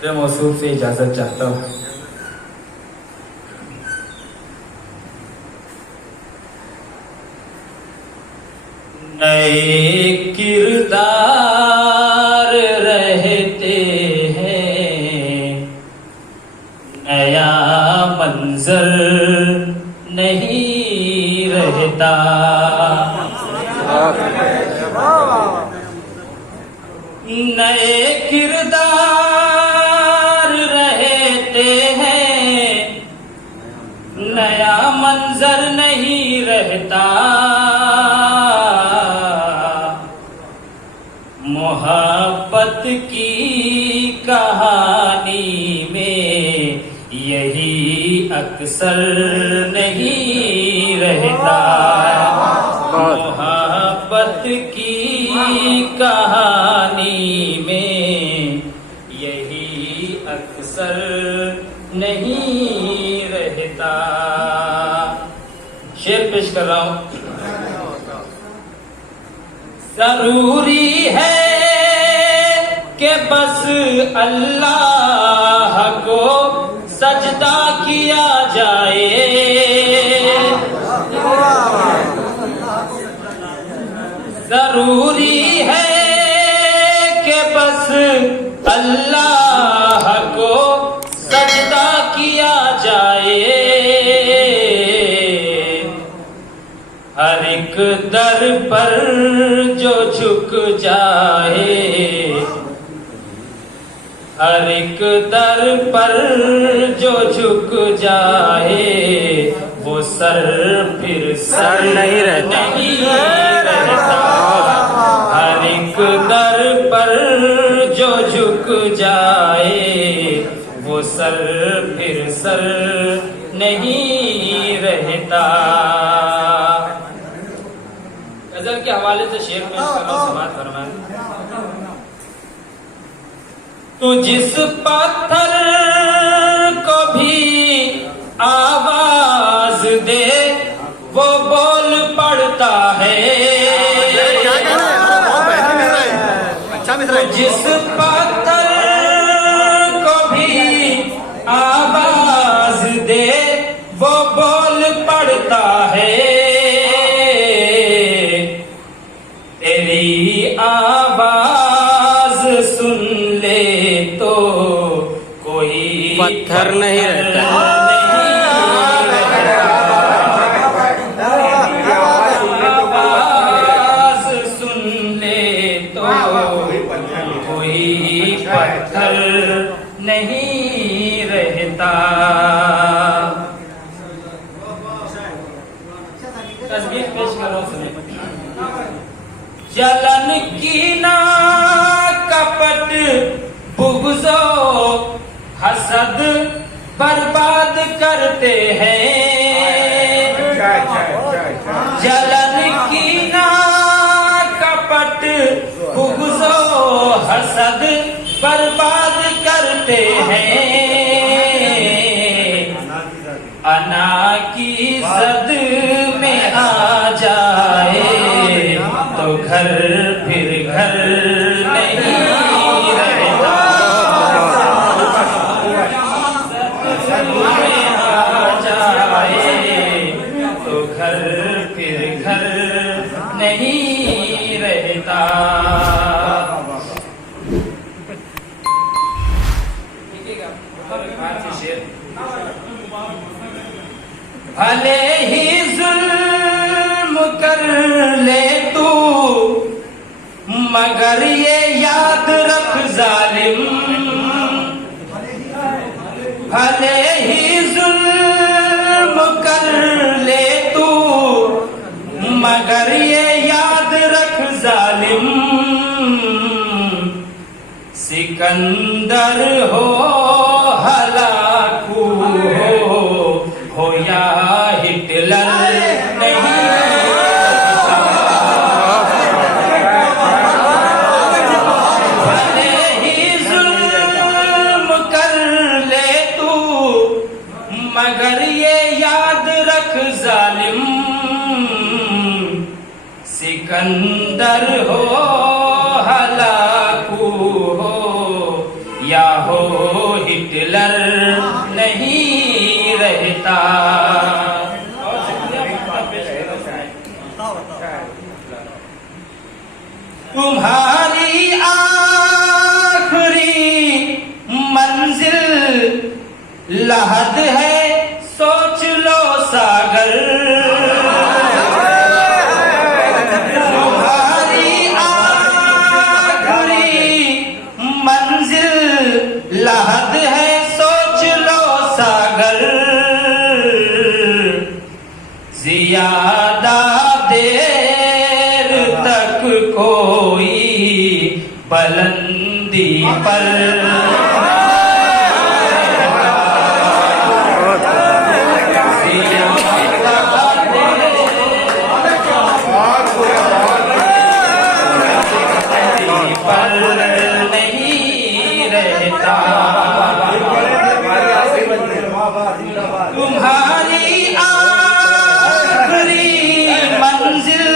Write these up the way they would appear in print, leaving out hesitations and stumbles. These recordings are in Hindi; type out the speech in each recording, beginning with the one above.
पूरे मौसूफ से इजाजत चाहता हूँ। नए किरदार रहते हैं, नया मंजर नहीं रहता। नए किरदार रहते हैं, नया मंजर नहीं रहता। मोहब्बत की कहानी में यही अक्सर नहीं रहता। मोहब्बत की कहानी में यही अक्सर नहीं रहता। शेर पेश कर रहा हूं। जरूरी है कि बस अल्लाह को सजदा किया जाए। जरूरी है कि बस अल्लाह को सजदा किया जाए। हर एक दर पर जो झुक जाए, हर एक दर पर जो झुक जाए, वो सर फिर सर नहीं रहता। हर एक दर पर जो झुक जाए, वो सर फिर सर नहीं रहता। गजल के हवाले से शेर में समाज फरमाए। तू जिस पत्थर को भी आवाज दे, वो बोल पड़ता है। तो जिस पत्थर को भी आवाज दे, वो बोल पड़ता है। तेरी आवाज सुन ले तो कोई पत्थर नहीं रहता। आवाज सुन ले तो कोई पत्थर नहीं रहता। तस्वीर पेश करो। जलन की ना कपट बुग़्ज़ो हसद बर्बाद करते हैं। जलन की ना कपट बुग़्ज़ो हसद बर्बाद करते हैं। अना की ज़द में आ जाए तो घर फिर घर नहीं रहता। में आ जाए तो घर फिर घर नहीं रहता। भले ही जुल्म कर ले तू, मगर ये याद रख जालिम। भले ही जुल्म कर ले तू, मगर ये याद रख जालिम। सिकंदर हो हलाकू हो या हिटलर नहीं। मगर ये याद रख जालिम, सिकंदर हो हलाकू हो या हो हिटलर नहीं रहता। तुम्हारी आखिरी मंजिल लहद है, सोच लो सागर। तुम्हारी आखिरी मंजिल लहद है, सोच लो सागर। ज्यादा देर तक कोई बुलंदी पर नहीं रहता। तुम्हारी आखिरी मंजिल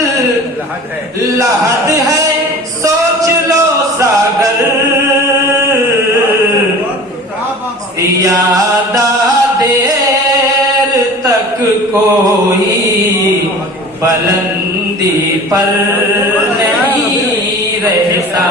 लहद है, सोच लो सागर। ज्यादा देर तक कोई बुलंदी पर नहीं रहता।